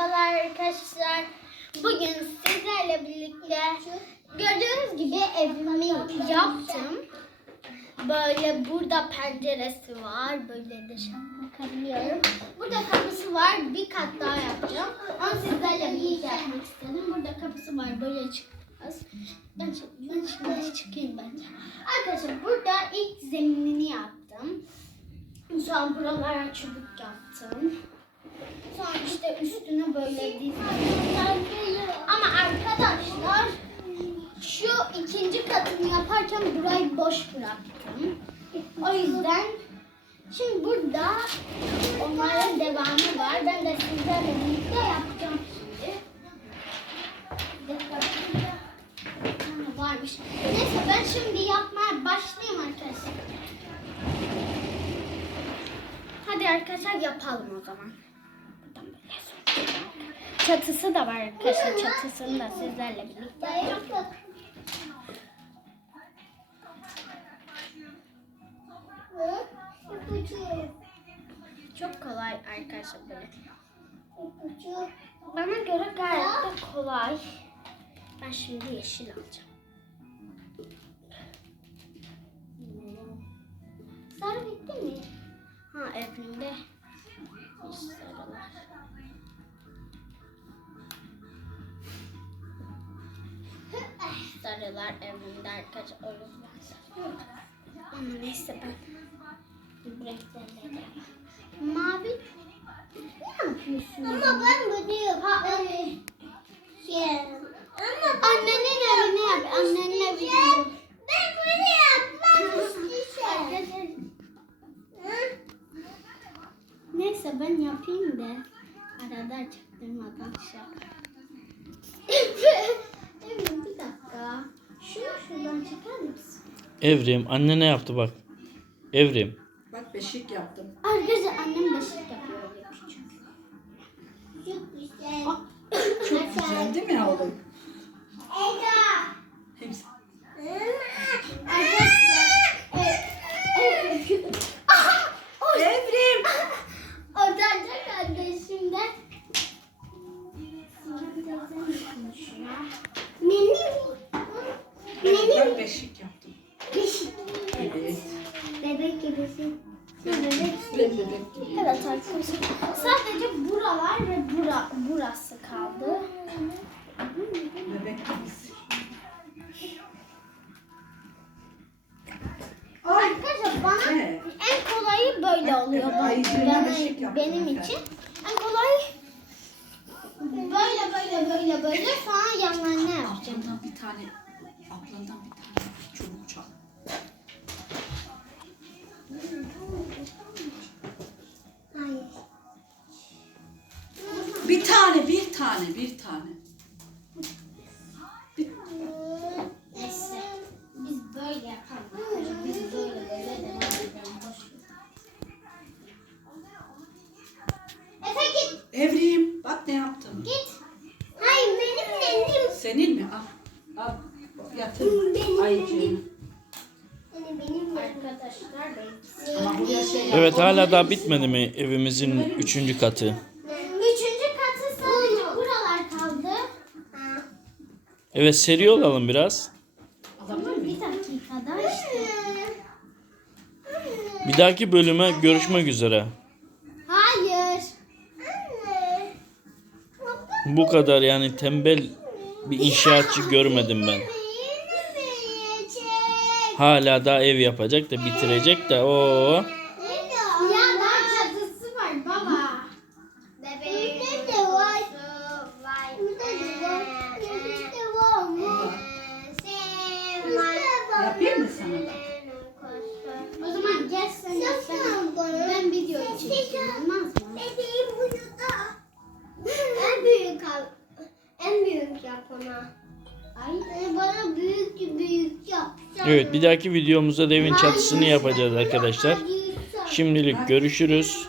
Merhabalar arkadaşlar. Bugün sizlerle birlikte gördüğünüz gibi evimi yaptım. Böyle burada penceresi var. Böyle dışarı bakabiliyorum. Burada kapısı var. Bir kat daha yapacağım. Onu sizlerle birlikte yapmak istedim. Burada kapısı var. Böyle çıkacağız. Ben, ben şimdi çıkayım bence. Arkadaşlar burada ilk zeminini yaptım. Sonra buralara çubuk yaptım. Sonra işte üstüne böyle dizdim. Ama arkadaşlar şu ikinci katını yaparken burayı boş bıraktım. O yüzden şimdi burada onların devamı var. Ben de sizlerle birlikte yapacağım şimdi. Varmış. Neyse ben şimdi yapmaya başlayayım arkadaşlar. Hadi arkadaşlar yapalım o zaman. Çatısı da var arkadaşlar. Çatısını da sizlerle birlikte. Çok kolay arkadaşlar böyle. Bana göre gayet de kolay. Ben şimdi yeşil alacağım. Sarı bitti mi? Ha evimde Sarılar evimde arkadaşlar. O yüzden sarı. Ama neyse ben bu renklerle devam. Mavi ne yapıyorsun? Ama ben bunu Ha, yapıyorum. Şey. Ama Annenin evini yap. Annenin evini yap. ben bunu. Arkadaşlar, Hı? Neyse ben yapayım da arada çaktırmadan şey yaparım. Evet bir dakika. Şunu şuradan çeker misin? Evrim anne ne yaptı bak. Evrim. Bak beşik yaptım. Arkadaşlar annem beşik yapıyor. Çok güzel. Çok güzel değil mi oğlum? Evet arkadaşlar. Sadece buralar ve bura, burası kaldı. Bebek gibisin. Ay. Arkadaşlar bana Ne? en kolayı böyle oluyor Ayıcığına bana- benim ben. için. En kolay böyle böyle böyle böyle sonra yanlarına yapacağım. Ablandan bir tane, ablandan bir tane tane, bir tane, bir tane. Neyse biz böyle yapalım. Biz böyle böyle devam edelim. Efe git. Evrim, bak ne yaptım. Git. Hayır benim benim. Senin mi? Al. Al. Yatır Benim, yap. Evet hala daha bitmedi mi evimizin üçüncü katı? Üçüncü katı sadece buralar kaldı. Evet seri olalım biraz. Alabilir miyim? Bir dakikada işte. Bir dahaki bölüme görüşmek üzere. Hayır. Anne. Bu kadar yani tembel bir inşaatçı görmedim ben. Hala daha ev yapacak da bitirecek de o. Ya daha çatısı var baba. Bebeğim. Burada da var. Burada da var. Burada da var mı? Yapayım mı sana da? O zaman gel sen de sen. Sakın bana. Ben video çekeyim olmaz mı? Bebeğim burada. En büyük al. En büyük yap ona. Ay. Bana büyük büyük yap. Evet bir dahaki videomuzda da evin çatısını yapacağız arkadaşlar. Şimdilik görüşürüz.